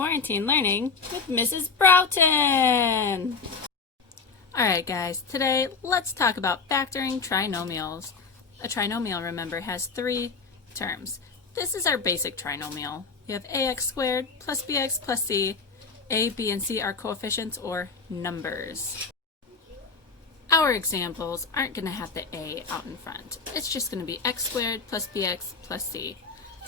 Quarantine Learning with Mrs. Broughton. Alright guys, today let's talk about factoring trinomials. A trinomial, remember, has three terms. This is our basic trinomial. We have ax squared plus bx plus c. A, b, and c are coefficients or numbers. Our examples aren't going to have the a out in front. It's just going to be x squared plus bx plus c.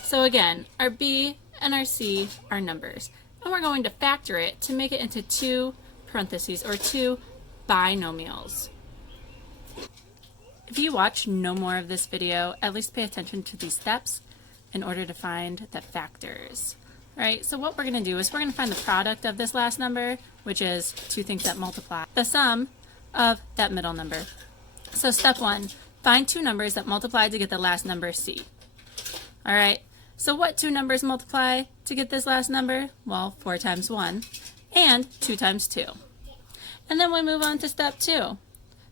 So again, our b and our c are numbers. And we're going to factor it to make it into two parentheses or two binomials. If you watch no more of this video, at least pay attention to these steps in order to find the factors. Alright, so what we're going to do is we're going to find the product of this last number, which is two things that multiply, the sum of that middle number. So step one, find two numbers that multiply to get the last number c. Alright, so what two numbers multiply to get this last number? Well, 4 times 1 and 2 times 2. And then we move on to step 2.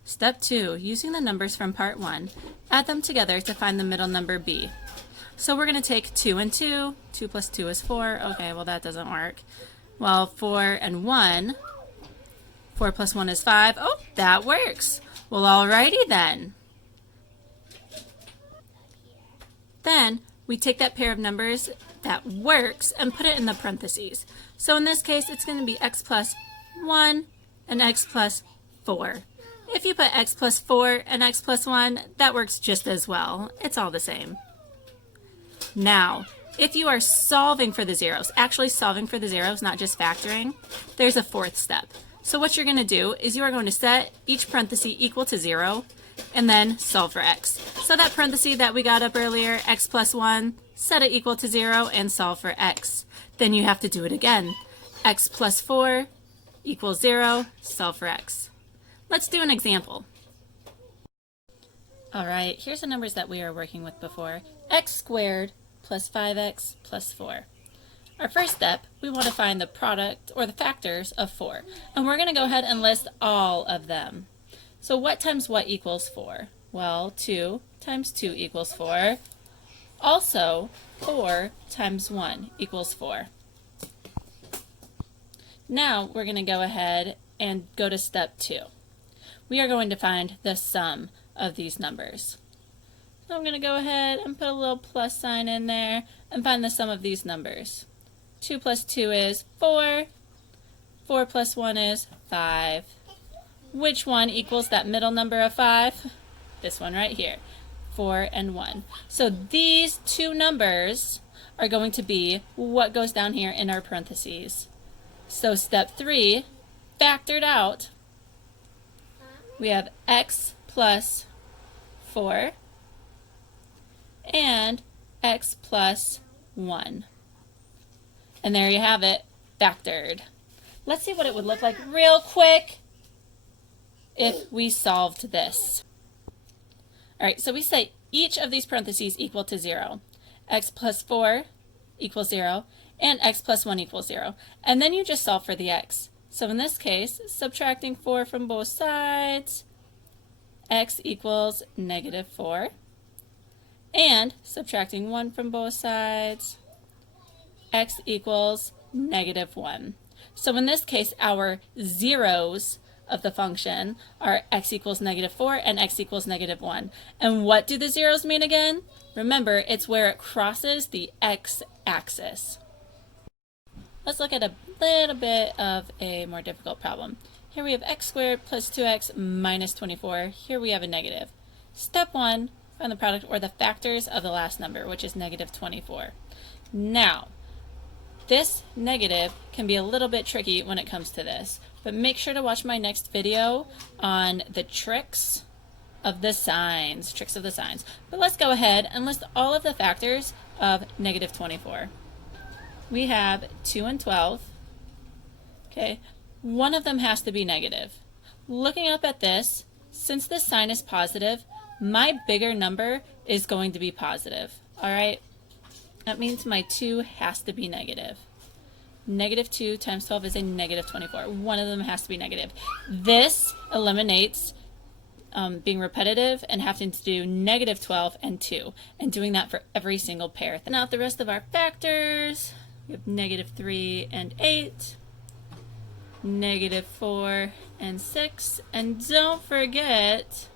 Step 2, using the numbers from part 1, add them together to find the middle number b. So we're going to take 2 and 2. 2 plus 2 is 4. Okay, well that doesn't work. Well, 4 and 1. 4 plus 1 is 5. Oh, that works. Well, alrighty then. Then we take that pair of numbers that works and put it in the parentheses. So in this case, it's going to be x plus 1 and x plus 4. If you put x plus 4 and x plus 1, that works just as well. It's all the same. Now, if you are solving for the zeros, actually solving for the zeros, not just factoring, there's a fourth step. So what you're going to do is you are going to set each parenthesis equal to 0 and then solve for x. So that parenthesis that we got up earlier, x plus 1, set it equal to 0 and solve for x. Then you have to do it again. X plus 4 equals 0, solve for x. Let's do an example. Alright, here's the numbers that we are working with before. X squared plus 5x plus 4. Our first step, we want to find the product or the factors of 4. And we're going to go ahead and list all of them. So what times what equals 4? Well, 2 times 2 equals 4. Also, 4 times 1 equals 4. Now we're going to go ahead and go to step 2. We are going to find the sum of these numbers. So I'm going to go ahead and put a little plus sign in there and find the sum of these numbers. 2 plus 2 is 4. 4 plus 1 is 5. Which one equals that middle number of 5? This one right here, 4 and 1. So these two numbers are going to be what goes down here in our parentheses. So step 3, factored out, we have x plus 4 and x plus 1. And there you have it, factored. Let's see what it would look like real quick if we solved this. Alright, so we say each of these parentheses equal to 0. X plus 4 equals 0, and x plus 1 equals 0. And then you just solve for the x. So in this case, subtracting 4 from both sides, x equals negative 4. And subtracting 1 from both sides, x equals negative 1. So in this case, our zeros of the function are x equals negative 4 and x equals negative 1. And what do the zeros mean again? Remember, it's where it crosses the x-axis. Let's look at a little bit of a more difficult problem. Here we have x squared plus 2x minus 24. Here we have a negative. Step 1, find the product or the factors of the last number, which is negative 24. Now, this negative can be a little bit tricky when it comes to this, but make sure to watch my next video on the tricks of the signs. But let's go ahead and list all of the factors of negative 24. We have 2 and 12. Okay, one of them has to be negative. Looking up at this, since this sign is positive, my bigger number is going to be positive. Alright? That means my 2 has to be negative. Negative 2 times 12 is a negative 24. One of them has to be negative. This eliminates being repetitive and having to do negative 12 and 2, and doing that for every single pair. Now the rest of our factors, We have -3 and 8, -4 and 6, and don't forget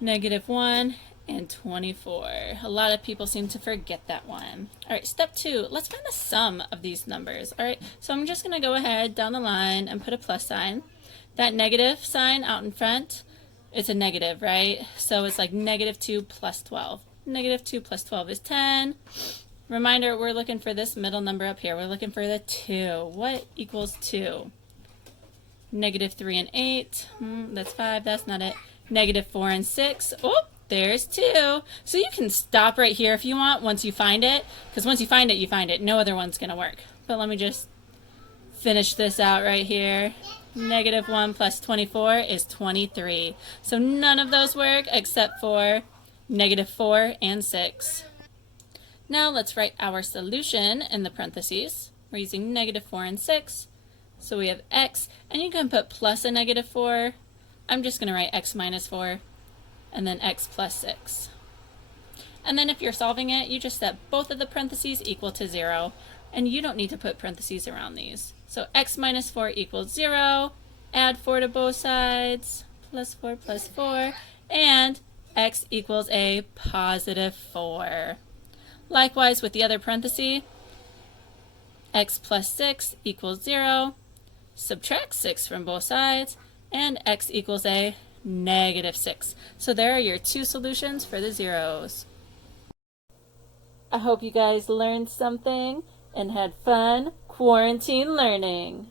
-1 and 24. A lot of people seem to forget that one. All right, step 2, let's find the sum of these numbers. All right, so I'm just going to go ahead down the line and put a plus sign. That negative sign out in front, it's a negative, right? So it's like -2 plus 12. -2 plus 12 is 10. Reminder, we're looking for this middle number up here. We're looking for the 2. What equals 2? -3 and 8. That's 5. That's not it. -4 and 6. Oh, there's 2. So you can stop right here if you want once you find it. Because once you find it, you find it. No other one's going to work. But let me just finish this out right here. -1 plus 24 is 23. So none of those work except for -4 and 6. Now let's write our solution in the parentheses. We're using -4 and 6. So we have x, and you can put plus a -4. I'm just going to write x minus 4, and then x plus 6. And then if you're solving it, you just set both of the parentheses equal to 0, and you don't need to put parentheses around these. So x minus 4 equals 0, add 4 to both sides, plus 4, and x equals a positive 4. Likewise with the other parenthesis, x plus 6 equals 0, subtract 6 from both sides, and x equals a -6. So there are your 2 solutions for the zeros. I hope you guys learned something and had fun quarantine learning.